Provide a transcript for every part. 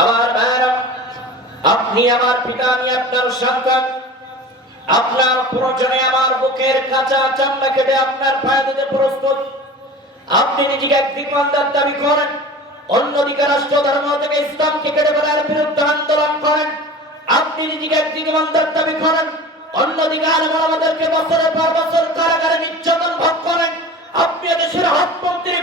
আমার ভাইয়েরা, আপনি আমার পিতা, আমি আপনার সন্তান। আপনার প্রয়োজনে আমার বুকের কাঁচা চামড়া কেটে আপনার পায়ে দিতে প্রস্তুত। আপনি নিজেকে মান্দার দাবি করেন, অন্যদিকে রাষ্ট্র ধর্ম থেকে ইসলামকে কেটে ফেলার বিরুদ্ধে আন্দোলন করেন। আপনি নিজেকে একদিকে মান্দার দাবি করেন, অন্যদিকে আলমান আমাদেরকে বছরের পর বছর কারাগারে নির্যাতন ভোগ করেন। আপনি দেশের হাত মন্ত্রী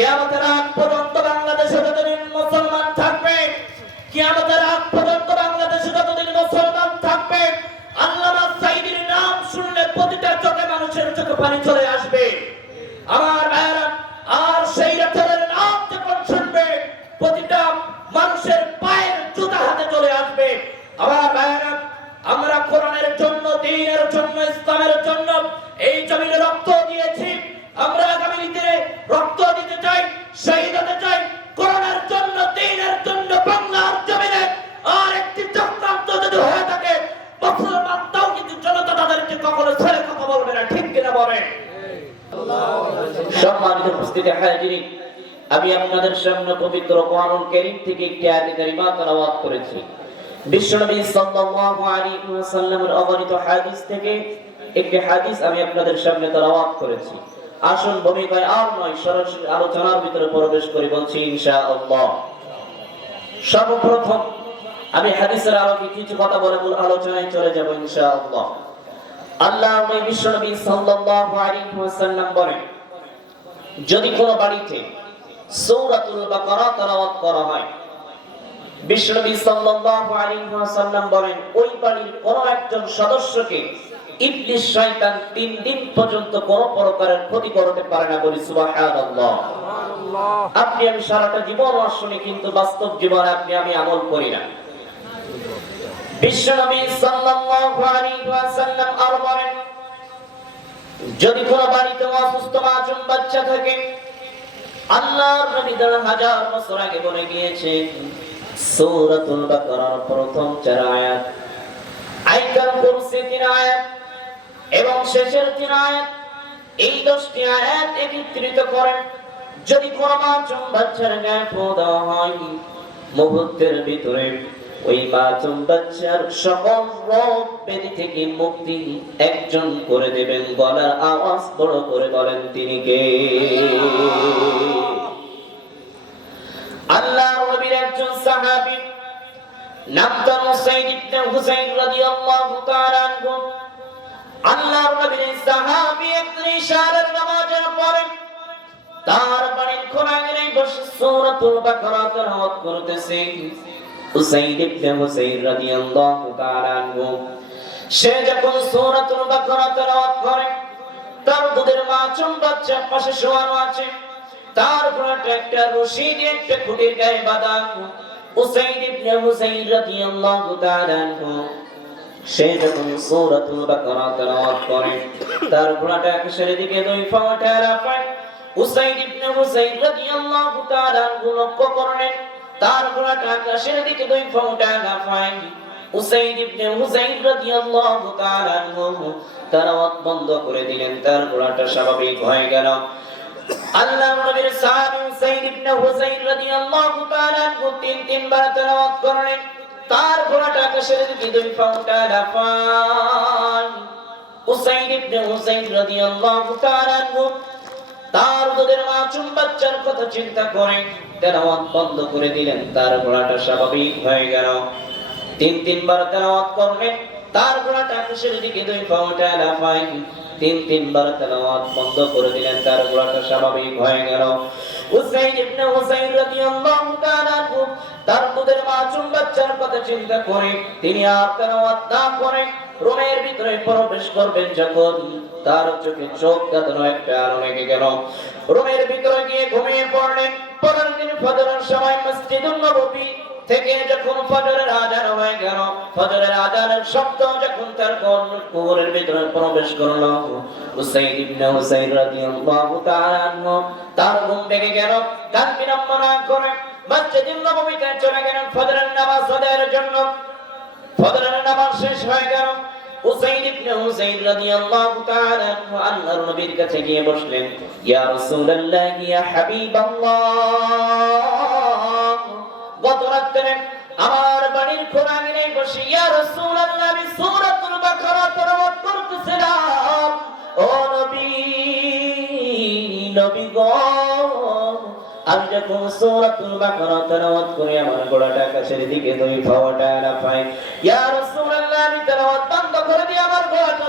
কিয়ামতের আগ পর্যন্ত বাংলাদেশে যতদিন মুসলমান থাকবে, কিয়ামতের আগ পর্যন্ত বাংলাদেশে যতদিন মুসলমান থাকবে, আল্লামা সাইদির নাম শুনলে প্রতিটা চোখে মানুষের চোখে পানি চলে আসবে। আমার ভাইয়েরা, আর সেই রাতের নাম যখন শুনবে, প্রতিটা মানুষের পায়ের জুতা হাতে চলে আসবে। আমার ভাইয়েরা, আমরা কোরআনের জন্য, দিনের জন্য ইসলামের উপস্থিতি হাজিরি আমি আপনাদের সামনে পবিত্র কোরআনুল কারীম থেকে একটি আয়াত কারিমা তেলাওয়াত করেছি। বিশ্বনবী সাল্লাল্লাহু আলাইহি ওয়াসাল্লামের অগণিত হাদিস থেকে একটি হাদিস আমি আপনাদের সামনে তেলাওয়াত করেছি। আসুন ভূমিকায় আর নয়, সরাসরি আলোচনার ভিতরে প্রবেশ করি বলছি, ইনশাআল্লাহ। সর্বপ্রথম আমি হাদিসের আলোকে কিছু কথা বলে মূল আলোচনায় চলে যাব, ইনশাআল্লাহ। আল্লাহ নবী বিশ্বনবী সাল্লাল্লাহু আলাইহি ওয়াসাল্লাম বলেন যদি কোনো বাড়িতে সূরাতুল বাকারা তেলাওয়াত করা হয় বিশ্বনবী সাল্লাল্লাহু আলাইহি ওয়াসাল্লাম বলেন ওই বাড়ির কোন একজন সদস্যকে ইবলিস শয়তান তিন দিন পর্যন্ত কোন প্রকারের ক্ষতি করতে পারে না বলি সুবহানাল্লাহ। আপনি আমি সারাটা জীবন শুনি কিন্তু বাস্তব জীবনে আপনি আমি আমল করি না। বিশ্বনবী সাল্লাল্লাহু আলাইহি ওয়াসাল্লাম আর বলেন যদি কোনো বাড়িতে অসুস্থ মাসুম বাচ্চা থাকে, আল্লাহর নবী হাজার বছর আগে বলে বাকারার প্রথম চার আয়াত। কুরসি তিন আয়াত এবং শেষের তিন আয়াত। এই দশটি আয়াত একত্রিত করেন। যদি কোনো মাসুম বাচ্চার গায়ে ফু হয়, মুহূর্তের ভিতরে ওই মাসুম বাচ্চার সকল রোগ ব্যাধি থেকে মুক্তি একজন করে দেবেন গলার আওয়াজ বড় করে বলেন তিনি কে? আল্লাহ নবীর একজন সাহাবী, নাম তার হুসাইন ইবনে হুসাইন রাদিয়াল্লাহু তাআলা আনহু। আল্লাহ নবীর সাহাবী একদিন ইশারার নামাজের পরে তার বাড়ির কোরআনে বসে সূরাতুল বাকারা তেলাওয়াত করতেছে। হুসাইন ইবনে হুসাইন রাদিয়াল্লাহু তাআলা আনহু। সে যখন সূরাতুল বাকারা তেলাওয়াত করে, তার দুধের মাছুম বাচ্চা পাশে শোয়ানো আছে। তার উপরে একটা রশি দিয়ে একটা খুঁটির গায়ে বাঁধা হুসাইন ইবনে হুসাইন রাদিয়াল্লাহু তাআলা আনহু। সে যখন সূরাতুল বাকারা তেলাওয়াত করে, তার ঘোড়াটা আকাশের দিকে দুই পা টেরা পায় হুসাইন ইবনে হুসাইন রাদিয়াল্লাহু তাআলা আনহু লক্ষ্য করলেন তার আকাশের দিকে দুই টেরা পায় হুসাইন ইবনে হুসাইন রাদিয়াল্লাহু তাআলা আনহু তেলাওয়াত বন্ধ করে দিলেন, তার ঘোড়াটা স্বাভাবিক হয়ে গেল। আল্লাহ নবীর সাহাবী হুসাইন ইবনে হুসাইন রাদিয়াল্লাহু তাআলা আনহু তিন তিনবার তেলাওয়াত করলেন, তার ঘোড়াটা আকাশের দিকে দুই পাউটা লাফান হুসাইন ইবনে হুসাইন রাদিয়াল্লাহু তাআলা আনহু তার দুধের মাসুম বাচ্চার কথা চিন্তা করে তেলাওয়াত বন্ধ করে দিলেন। তার ঘোড়াটা স্বাভাবিক হয়ে গেল। তিন তিনবার তেলাওয়াত করলেন তার ঘোড়াটা আকাশের দিকে দুই পাউটা লাফায়। তিন তিনবার তেলাওয়াত বন্ধ করে দিলেন। তার ঘোড়াটা স্বাভাবিক হয়ে গেল। হুসাইন ইবনে হুসাইন রাদিয়াল্লাহু তাআলা তার দুধের মাসুম বাচ্চার কথা চিন্তা করে। তিনি আর তেলাওয়াত না করে রুমের ভিতরে প্রবেশ করবেন যখন তার চোখে চোখ কাঁদানো একটা আলো লেগে গেল। রুমের ভিতরে গিয়ে ঘুমিয়ে পড়লেন। পরের দিন ফজরের সময় মসজিদুল নববী থেকে যখন ফজরের আজান হয়ে গেল, ফজরের আজানের শব্দ যখন তার কোন কবরের ভিতরে প্রবেশ করল, হুসাইন ইবনে হুসাইন রাদিয়াল্লাহু তাআলা আনহু, তার ঘুম ভেঙে গেল। গান বিড়ম্বনা করে মসজিদুল নববীতে চলে গেলেন ফজরের নামাজ আদায়ের জন্য। ফজরের নামাজ শেষ হয়ে গেল। হুসাইন ইবনে হুসাইন রাদিয়াল্লাহু তাআলা আল্লাহর নবীর কাছে গিয়ে বসলেন, ইয়া রাসূলুল্লাহ, ইয়া হাবিবাল্লাহ। আমি সূরাতুল বাকারা তেলাওয়াত আমার দিকে দুই পাওয়াটা ইয়া রাসূলুল্লাহ, আমি তেলাওয়াত বন্ধ করে দিয়ে আমার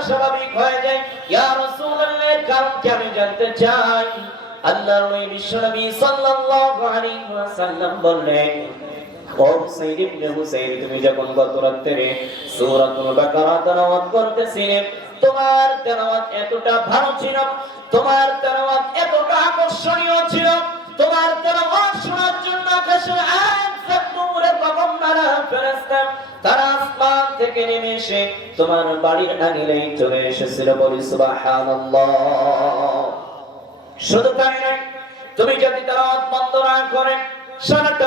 স্বাভাবিক হয়ে যায়। ইয়া রাসূলুল্লাহ কারণ কি আমি জানতে চাই। আল্লাহর নবী বিশ্বনবী সাল্লাল্লাহু আলাইহি ওয়াসাল্লাম বললেন তুমি যখন গত করতেছিলে, তোমার তেলাওয়াত এতটা ভালো ছিল, তোমার তেলাওয়াত এতটা আকর্ষণীয় ছিল তোমার তেলাওয়াত শোনার জন্য আকাশের এক ফেরেশতা, তারা আসমান থেকে নেমে এসে তোমার বাড়ির চলে এসেছিল শুধু তাই তুমি করে, সারাটা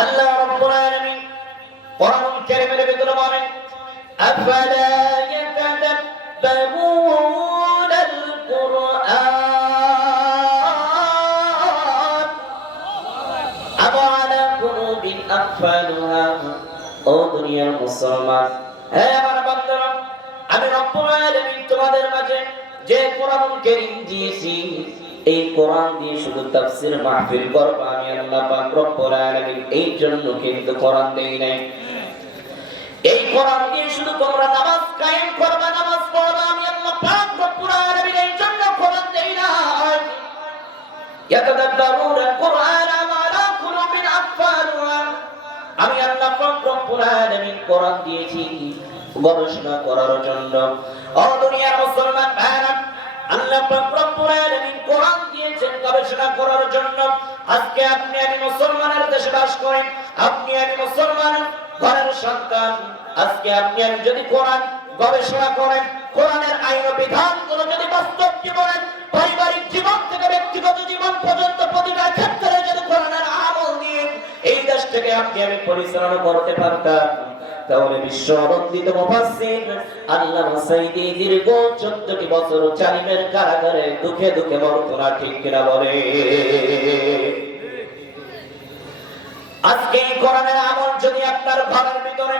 আল্লাহ রাব্বুল আলামিন কোরআন কারীমের ভিতরে বলেন, আফালা ইয়াতাদাব্বারুন আল কুরআন আম আলা কুলুবিন আকফালুহা ও মুসলমান। হে আমার বান্দারা, আমি রব্বুল আলামিন তোমাদের মাঝে যে কোরআন কারীম দিয়েছি এই কোরআন দিয়ে শুধু তাফসীর মাহফিল করবা আমি আল্লাহ পাক রব্বুল আলামিন, এই জন্য কিন্তু কোরআন দেই নাই। এই কোরআন দিয়ে শুধু তোমরা নামাজ কায়েম করবা, নামাজ পড়বা, আমি আল্লাহ পাক রব্বুল আলামিন, এই জন্য কোরআন দেই নাই। ইয়াতাদাব্বারুনা আল-কুরআন মা কুলুবিন আকফালুহা আমি আল্লাহ পাক রব্বুল আলামিন কোরআন দিয়েছি, গবেষণা করার জন্য। ও দুনিয়ার মুসলমান ভাইরা, আল্লাহ পাক রব্বুল আলামিন কোরআন গবেষণা করার জন্য আজকে আপনি আমি মুসলমানের দেশে বাস করেন আপনি আমি মুসলমান ঘরের সন্তান। আজকে আপনি আমি যদি কোরআন গবেষণা করেন, কোরআনের আইন ও বিধানগুলো যদি বাস্তব জীবনে পারিবারিক জীবন থেকে ব্যক্তিগত জীবন পর্যন্ত প্রতিটা ক্ষেত্রে যদি কোরআনের আমল নিয়ে এই দেশ থেকে আপনি আমি পরিচালনা করতে পারতাম। তাহলে বিশ্ব আনন্দিত মুফাসসির আল্লাহ সাইদি দীর্ঘ 14টি বছর জালিমের কারাগারে দুঃখে দুঃখে মরত না ঠিক কিনা বলে। আজকে কোরআনের আমল যদি আপনার ঘরের ভিতরে,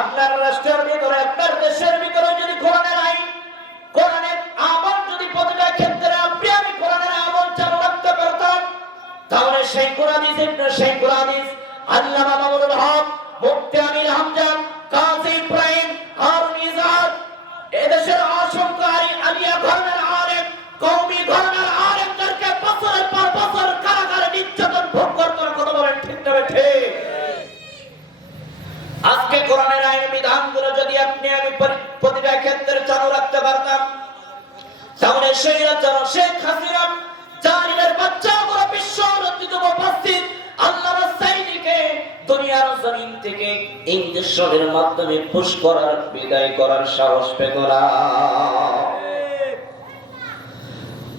আপনার রাষ্ট্রের ভিতরে, আপনার দেশের ভিতরে যদি কোরআনের আইন, কোরআনের আমল যদি প্রতিটা ক্ষেত্রে আপনি আমি কোরআনের আমল চালু রাখতে পারতাম তাহলে সেই কোরআন সেই কোরআন আল্লামা মামুনুল হক, মুফতি আমির হামজা কাজী ইব্রাহিম হারুন ইজাদ, এদেশের অসংখ্য আলিয়া ঘরানার আলেম, কওমি ঘরানার আলেমদেরকে বছরের পর বছর কারাগারে নির্যাতন, ভোগ করতে কথা বলেন, ঠিক না ঠিক? আজকে কোরআনের আইন বিধানগুলো যদি আপনি আমি প্রতিটা ক্ষেত্রে চালু রাখতে পারতাম, তাহলে সেই শেখ হাসিনা থেকে ইঞ্জেকশনের মাধ্যমে পুশ করার বিদায় করার সাহস পেত না।